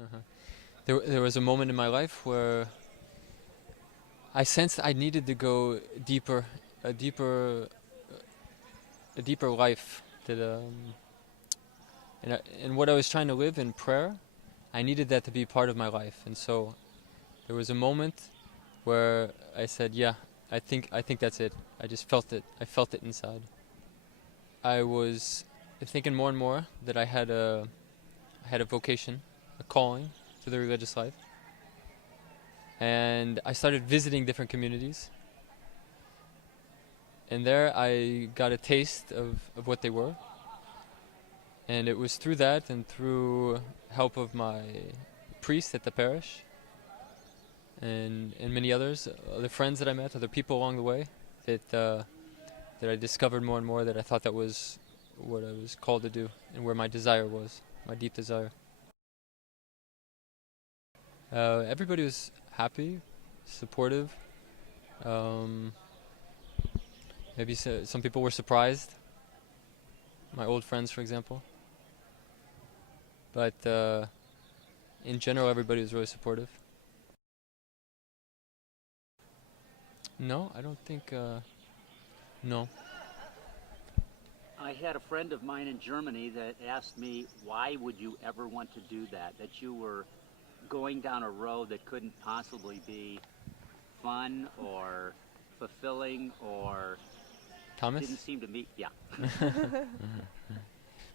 Uh-huh. There was a moment in my life where I sensed I needed to go deeper, a deeper, a deeper life. And what I was trying to live in prayer, I needed that to be part of my life. And so there was a moment where I said, "Yeah, I think that's it." I just felt it. I felt it inside. I was thinking more and more that I had a vocation, a calling to the religious life. And I started visiting different communities. And there I got a taste of what they were. And it was through that and through help of my priest at the parish and many others, other friends that I met, other people along the way, that I discovered more and more that I thought that was what I was called to do and where my desire was, my deep desire. Everybody was happy, supportive. Um, maybe some people were surprised. My old friends, for example. But in general, everybody was really supportive. No, I don't think. No. I had a friend of mine in Germany that asked me, why would you ever want to do that? That you were going down a road that couldn't possibly be fun or fulfilling or Thomas? didn't seem to meet. Yeah.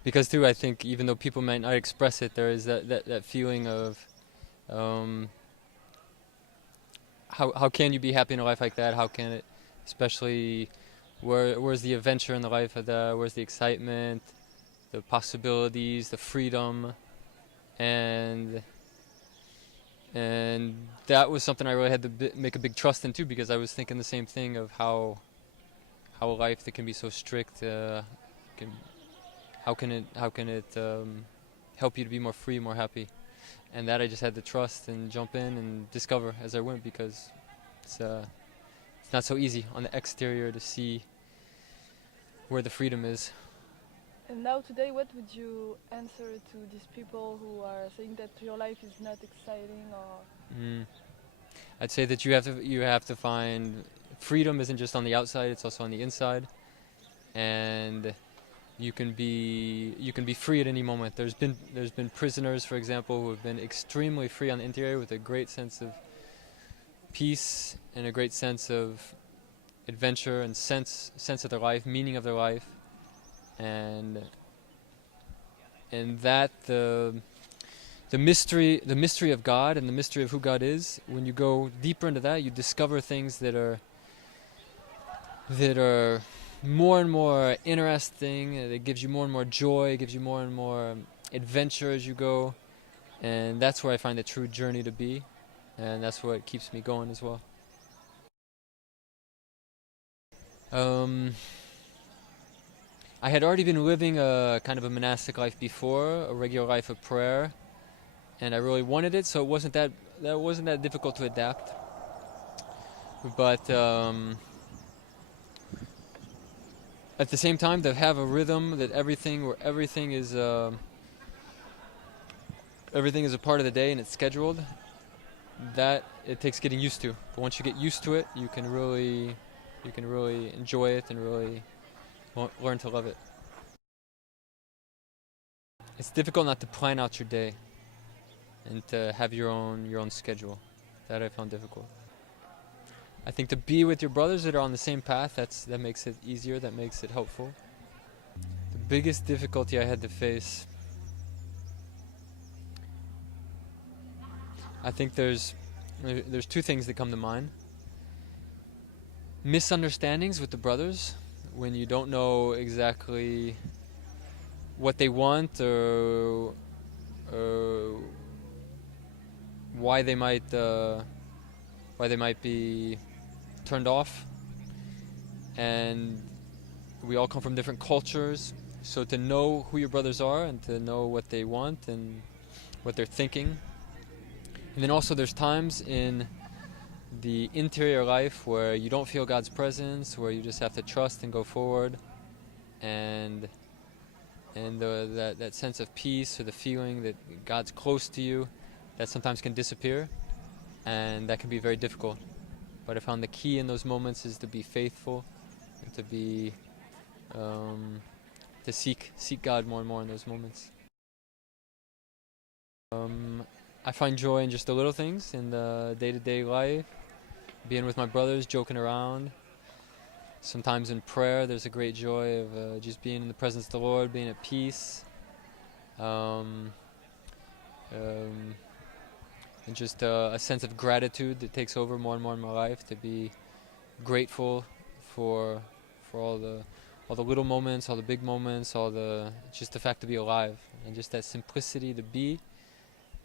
Because too, I think even though people might not express it, there is that feeling of how can you be happy in a life like that? How can it, especially where's the adventure in the life of where's the excitement, the possibilities, the freedom, and that was something I really had to make a big trust in too, because I was thinking the same thing of how a life that can be so strict can how can it help you to be more free, more happy, and that I just had to trust and jump in and discover as I went, because it's not so easy on the exterior to see where the freedom is. And now today, what would you answer to these people who are saying that your life is not exciting or? Mm. I'd say that you have to find freedom isn't just on the outside; it's also on the inside, and you can be free at any moment. There's been prisoners, for example, who have been extremely free on the interior with a great sense of peace and a great sense of adventure and sense of their life, meaning of their life, and that the mystery of God and the mystery of who God is. When you go deeper into that, you discover things that are more and more interesting. It gives you more and more joy. It gives you more and more adventure as you go, and that's where I find the true journey to be, and that's what keeps me going as well. I had already been living a kind of a monastic life before, a regular life of prayer, and I really wanted it, so it wasn't that difficult to adapt. But at the same time, to have a rhythm that everything is a part of the day and it's scheduled, that it takes getting used to. But once you get used to it, you can really enjoy it and really learn to love it. It's difficult not to plan out your day and to have your own schedule. That I found difficult. I think to be with your brothers that are on the same path, that makes it easier, that makes it helpful. The biggest difficulty I had to face, I think there's two things that come to mind. Misunderstandings with the brothers, when you don't know exactly what they want or why they might be turned off, and we all come from different cultures, so to know who your brothers are and to know what they want and what they're thinking. And then also there's times in the interior life where you don't feel God's presence, where you just have to trust and go forward, and that sense of peace or the feeling that God's close to you, that sometimes can disappear, and that can be very difficult. But I found the key in those moments is to be faithful and to be to seek God more and more in those moments. I find joy in just the little things in the day-to-day life, being with my brothers, joking around. Sometimes in prayer, there's a great joy of just being in the presence of the Lord, being at peace, and just a sense of gratitude that takes over more and more in my life. To be grateful for all the little moments, all the big moments, just the fact to be alive, and just that simplicity to be,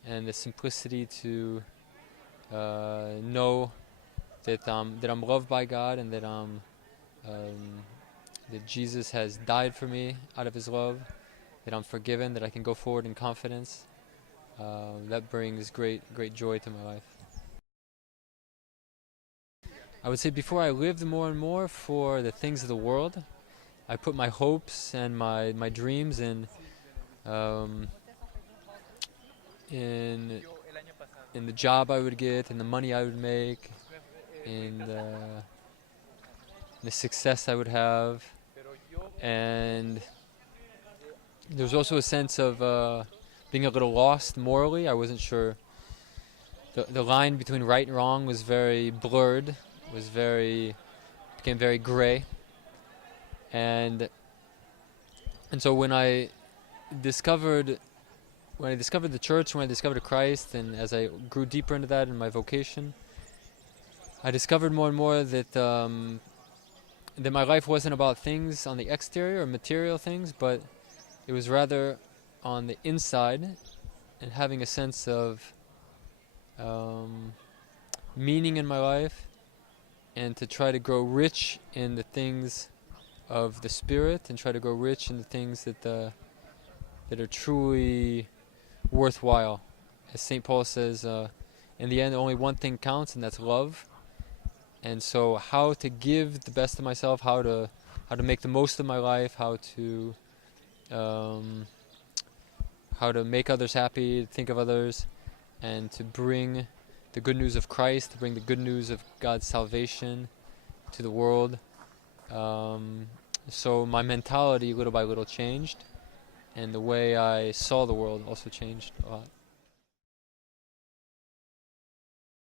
and the simplicity to know that I'm loved by God, and that that Jesus has died for me out of His love, that I'm forgiven, that I can go forward in confidence. That brings great joy to my life. I would say before I lived more and more for the things of the world. I put my hopes and my dreams in the job I would get, in the money I would make, in the success I would have, and there was also a sense of being a little lost morally. I wasn't sure. The line between right and wrong was very blurred, became very gray. And so when I discovered the church, when I discovered Christ, and as I grew deeper into that in my vocation, I discovered more and more that that my life wasn't about things on the exterior or material things, but it was rather on the inside, and having a sense of meaning in my life, and to try to grow rich in the things of the Spirit, and try to grow rich in the things that are truly worthwhile. As St. Paul says, in the end, only one thing counts, and that's love. And so, how to give the best of myself, how to make the most of my life, how to make others happy, think of others, and to bring the good news of Christ, to bring the good news of God's salvation to the world. So my mentality little by little changed, and the way I saw the world also changed a lot.